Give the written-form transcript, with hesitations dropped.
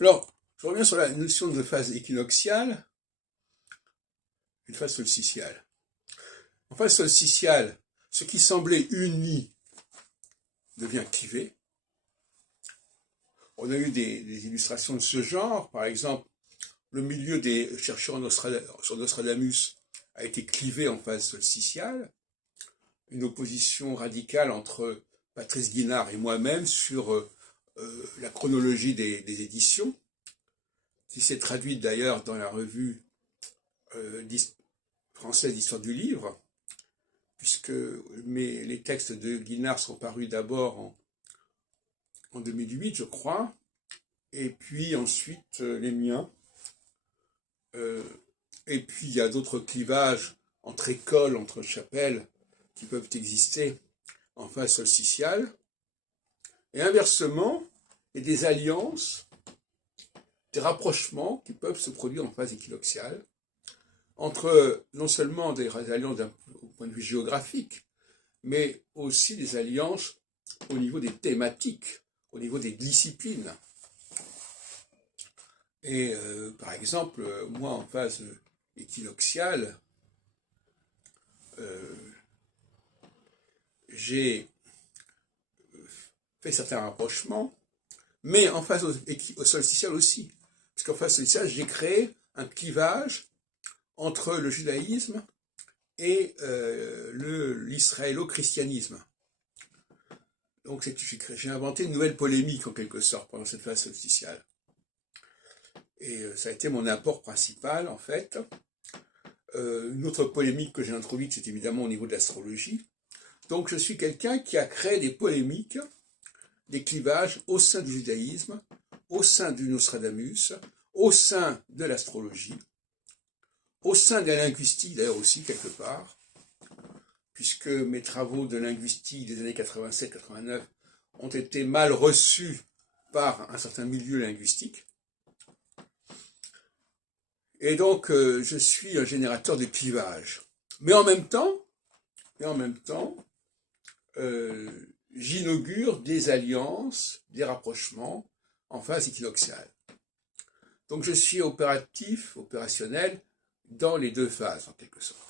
Alors, je reviens sur la notion de phase équinoxiale, une phase solsticiale. En phase solsticiale, ce qui semblait uni devient clivé. On a eu des illustrations de ce genre. Par exemple, le milieu des chercheurs sur Nostradamus a été clivé en phase solsticiale. Une opposition radicale entre Patrice Guinard et moi-même sur la chronologie des éditions, qui s'est traduite d'ailleurs dans la revue française d'histoire du livre, puisque les textes de Guinard sont parus d'abord en 2008, je crois, et puis ensuite les miens. Et puis il y a d'autres clivages entre écoles, entre chapelles, qui peuvent exister en phase solsticiale. Et inversement, il y a des alliances, des rapprochements qui peuvent se produire en phase équinoxiale, entre non seulement des alliances au point de vue géographique, mais aussi des alliances au niveau des thématiques, au niveau des disciplines. Et par exemple, moi en phase équinoxiale, j'ai fait certains rapprochements, mais en phase solsticiale aussi. Parce qu'en phase solsticiale, j'ai créé un clivage entre le judaïsme et l'israélo-christianisme. Donc j'ai inventé une nouvelle polémique en quelque sorte pendant cette phase solsticiale. Et ça a été mon apport principal en fait. Une autre polémique que j'ai introduite, c'est évidemment au niveau de l'astrologie. Donc je suis quelqu'un qui a créé des polémiques, des clivages au sein du judaïsme, au sein du Nostradamus, au sein de l'astrologie, au sein de la linguistique d'ailleurs aussi quelque part, puisque mes travaux de linguistique des années 87-89 ont été mal reçus par un certain milieu linguistique. Et donc, je suis un générateur de clivages. Mais en même temps, j'inaugure des alliances, des rapprochements en phase équinoxiale. Donc, je suis opérationnel dans les deux phases, en quelque sorte.